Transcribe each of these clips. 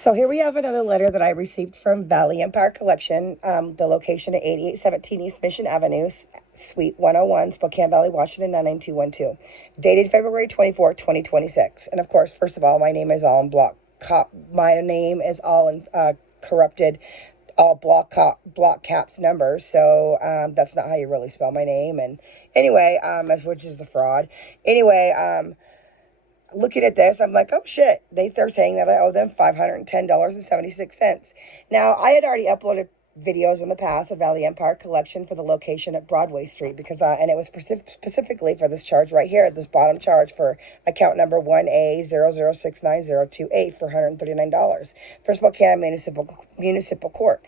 So here we have another letter that I received from Valley Empire Collection, the location at 8817 East Mission Avenue, Suite 101, Spokane Valley, Washington, 99212. Dated February 24, 2026. And of course, first of all, my name is all in corrupted, all block caps numbers. So that's not how you really spell my name. And anyway, which is the fraud. Anyway, looking at this, I'm like, oh shit, they're saying that I owe them $510.76. Now, I had already uploaded videos in the past of Valley Empire Collection for the location at Broadway Street because, and it was specifically for this charge right here, this bottom charge for account number 1A00690028 for $139 for Spokane Municipal Court.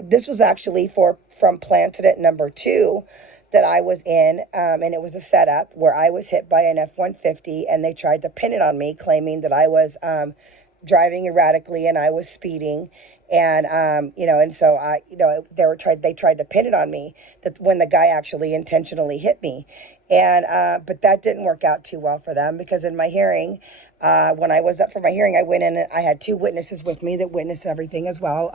This was actually from Planted number 2 that I was in, and it was a setup where I was hit by an F-150, and they tried to pin it on me, claiming that I was driving erratically and I was speeding, and and so they tried to pin it on me that when the guy actually intentionally hit me, and but that didn't work out too well for them because in my hearing. When I was up for my hearing, I went in and I had 2 witnesses with me that witnessed everything as well.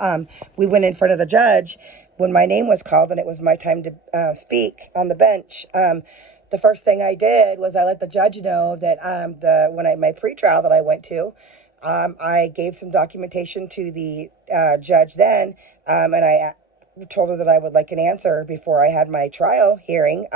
We went in front of the judge when my name was called and it was my time to speak on the bench. The first thing I did was I let the judge know that my pretrial that I went to, I gave some documentation to the judge then, and I told her that I would like an answer before I had my trial hearing.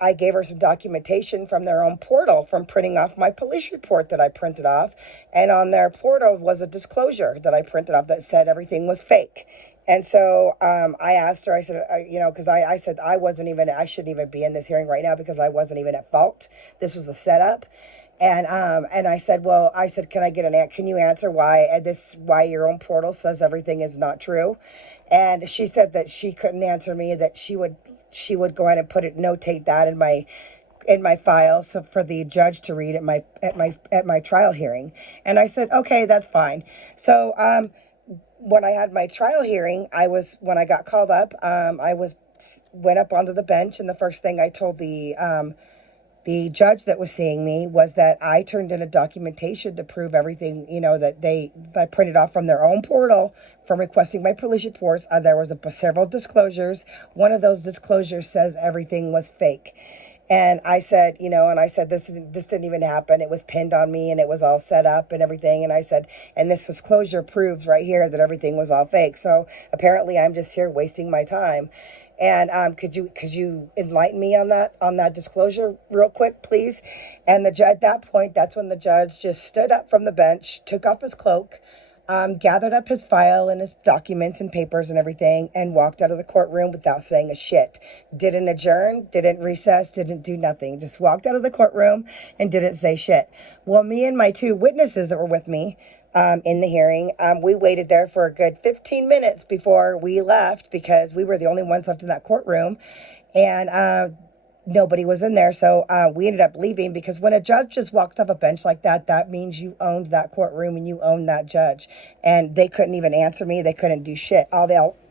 I gave her some documentation from their own portal from printing off my police report that I printed off. And on their portal was a disclosure that I printed off that said everything was fake. And so I asked her, I said, because I said I shouldn't even be in this hearing right now because I wasn't even at fault. This was a setup. And I said, can you answer why your own portal says everything is not true? And she said that she couldn't answer me, that she would go ahead and notate that in my file, so for the judge to read at my trial hearing. And I said, okay, that's fine. So when I had my trial hearing, when I got called up, I went up onto the bench, and the first thing I told the judge that was seeing me was that I turned in a documentation to prove everything, that I printed off from their own portal from requesting my police reports. There was several disclosures. One of those disclosures says everything was fake. And I said, this didn't even happen. It was pinned on me and it was all set up and everything. And I said, and this disclosure proves right here that everything was all fake. So apparently I'm just here wasting my time. And could you enlighten me on that disclosure real quick, please? And at that point, that's when the judge just stood up from the bench, took off his cloak, gathered up his file and his documents and papers and everything, and walked out of the courtroom without saying a shit. Didn't adjourn, didn't recess, didn't do nothing. Just walked out of the courtroom and didn't say shit. Well, me and my 2 witnesses that were with me in the hearing, we waited there for a good 15 minutes before we left because we were the only ones left in that courtroom, and nobody was in there. So we ended up leaving because when a judge just walks off a bench like that, that means you owned that courtroom and you owned that judge. And they couldn't even answer me. They couldn't do shit.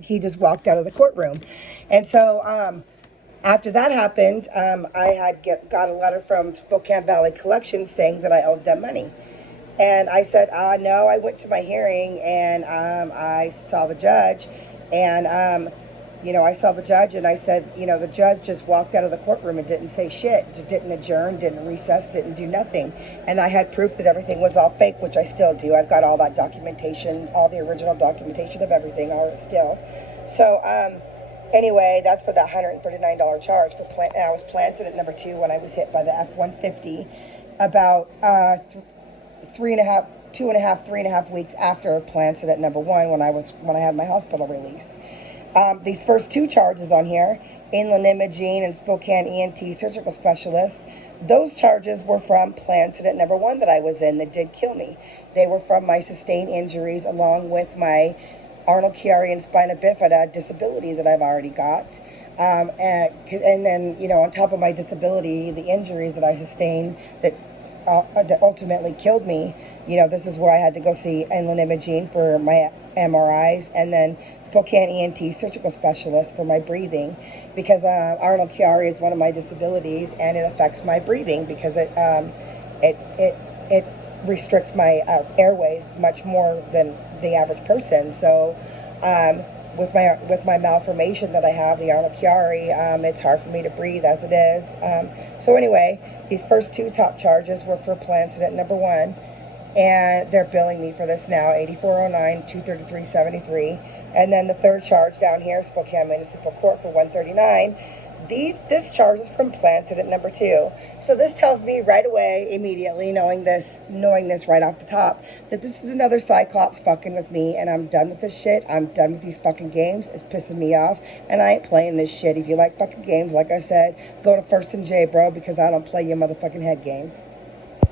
He just walked out of the courtroom. And so after that happened, I had got a letter from Spokane Valley Collection saying that I owed them money. And I said, no, I went to my hearing and I saw the judge, and I saw the judge and I said, the judge just walked out of the courtroom and didn't say shit, just didn't adjourn, didn't recess, didn't do nothing. And I had proof that everything was all fake, which I still do. I've got all that documentation, all the original documentation of everything still. So anyway, that's for that $139 charge. I was planted at number 2 when I was hit by the F-150 about 3.5 weeks after planted at number 1 when I had my hospital release. These first 2 charges on here, inland imaging and Spokane ENT surgical specialist, those charges were from planted at number 1 that I was in that did kill me. They were from my sustained injuries along with my Arnold-Chiarian spina bifida disability that I've already got. And then, on top of my disability, the injuries that I sustained that ultimately killed me, this is where I had to go see inland imaging for my MRIs, and then Spokane ENT surgical specialist for my breathing, because Arnold-Chiari is one of my disabilities, and it affects my breathing because it restricts my airways much more than the average person. So with my malformation that I have, the Arnold Chiari, it's hard for me to breathe as it is. So anyway, these first 2 top charges were for Plan Incident number 1, and they're billing me for this now, $84.09, $233.73. And then the 3rd charge down here, Spokane Municipal Court, for $139. This charge is from Plan Incident number 2. So this tells me right away, immediately, knowing this right off the top, that this is another Cyclops fucking with me, and I'm done with this shit. I'm done with these fucking games. It's pissing me off, and I ain't playing this shit. If you like fucking games, like I said, go to First and J, bro, because I don't play your motherfucking head games.